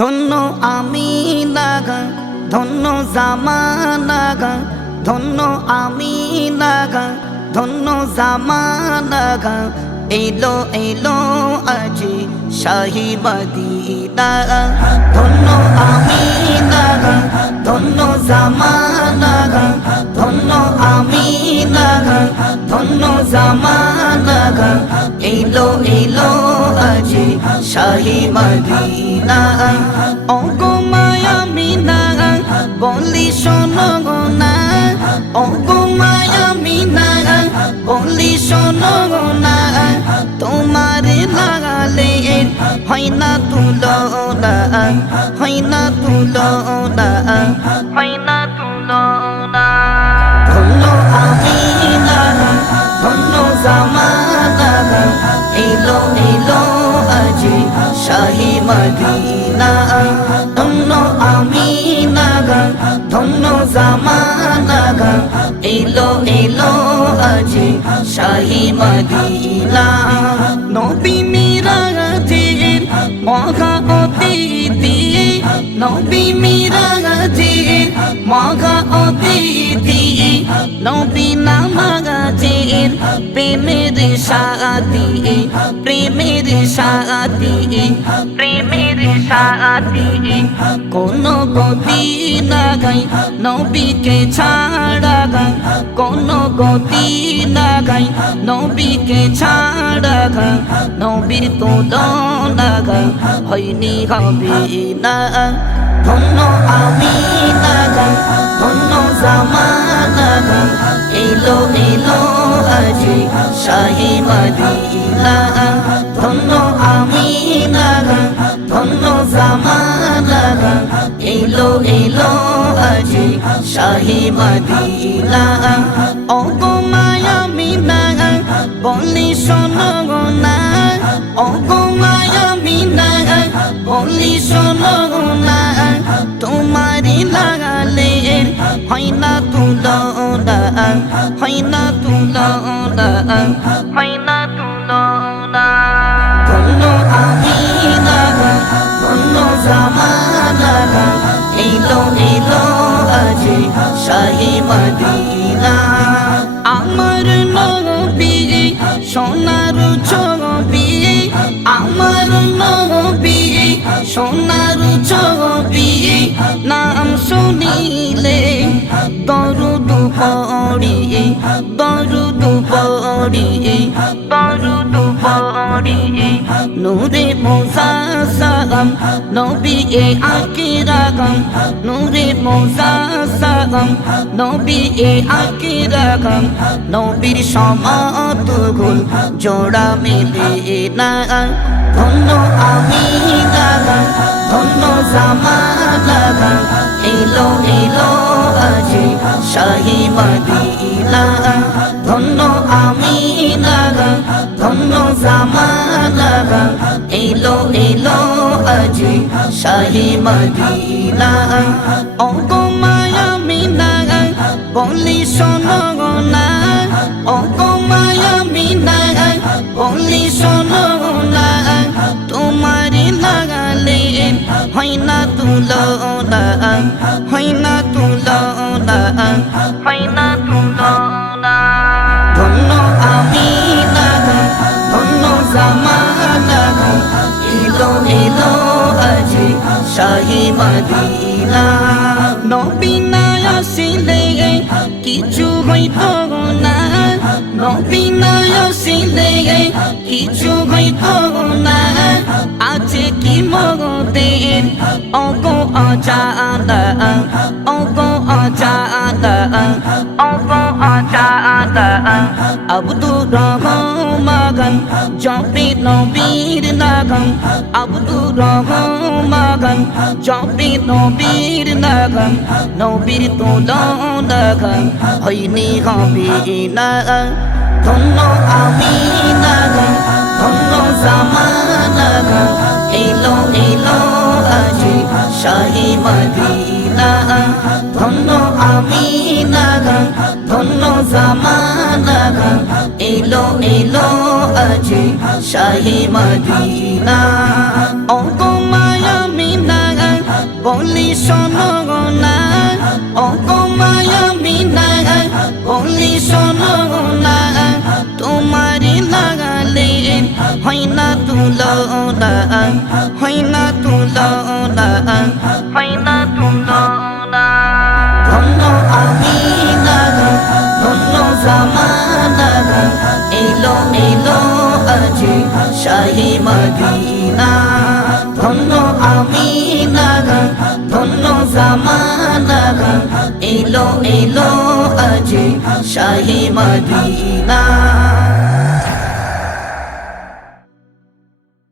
ধন্য আমি নাগা, ধন্য জামানাগা, ধন্য আমি নাগা, ধন্য জামানাগা। এলো এলো আজি শাহি মদিনা ধন্য আমি নাগা, ধন্য জামানাগা, ধন্য আমি ধন্য জামানাগা এলো এলো আজি শাহি মদিনা। অগো মায়া মিনা, বলি শোনো গো না। অগো মায়া মিনা, বলি শোনো গো না। তোমার লাগালে হয় না তুলনা, হয় না তুলনা, হয় না এলো এলো আজি শাহি মদিনা। ধন্য আমি নাগা, ধন্য জামানা এলো এলো আজি শাহি মদিনা। নবী মিরাজের মহা অতিথি, নবী মিরাজের মহা অতিথি। নবী নামাজের প্রেমের সাথী প্রেমের সাথী প্রেমের সাথী কোন গতি না গাই নবীকে ছাড়া গাই কোন গতি না গাই নবীকে ছাড়া গাই নবীর তুলনা গাই হয়নি হবে না ধন্য আমি শাহি মদিনা, ধন্য আমি না ধন্য জামানা, এলো এলো আজি শাহি মদিনা। অগো মায়া মিনা, বলি শোনো অগো মায়া মিনা, বলি শোনো তোমারি লাগালে হয় না তুলনা হয় না তুলনা হয় না ধন্য জামানা এলো আমার নবী, সোনার ছবি, আমার নবী, সোনার ছবি। নাম শুনিলে দরুদ পড়ি দরুদ পড়ি দরুদ পড়ি নূরে মোসাসাম নবী এ আকিরাগাম নূরে মোসাসাম নবী এ আকিরাগাম নবীর সমাত গুল জোড়া মেলে না ধন্য আমি লাগা ধন্য জামানা এলো এলো আজি শাহি মদিনা। ধন্য আমি লাগা ধন্য জামানা এলো এলো আজি শাহি মদিনা। মিনা বলি শোনো গো না, অগো মায়া মিনা, বলি শোনো না, তোমারি লাগালে হয় না তুলনা, হয় না তুলনা, হয় না তুলনা। ধন্য আমি ধন্য জামানা, এলো আজি শাহি মদিনা। নবী না আসিলে কিছু হইতো না নবী না আসিলে কিছু হইতো না আছে কি মগদের অগো অজানা অগো অজানা অগো অজানা আব্দুর রহমান জপে নবীর নাগন, আব্দুর রহমান জপে নবীর নাগান, নবীর তুলনা হইনি হবে না। ধন্য আমি নাগান, ধন্য জামানা এলো এলো আজি শাহী মদিনা ধন্য আমি নাগা ধন্য জামানা এলো এলো আজি শাহি মদিনা। অগো মায়া মিনা বলি শোনো না। ও গো মায়ামিনা বলি শোনো তোমারি লাগালে হয় না তুলনা, হয় না তুলনা, হয় না মদিনা ধন্য আমি না ধন্য জামানা এলো এলো আজি শাহী মদিনা।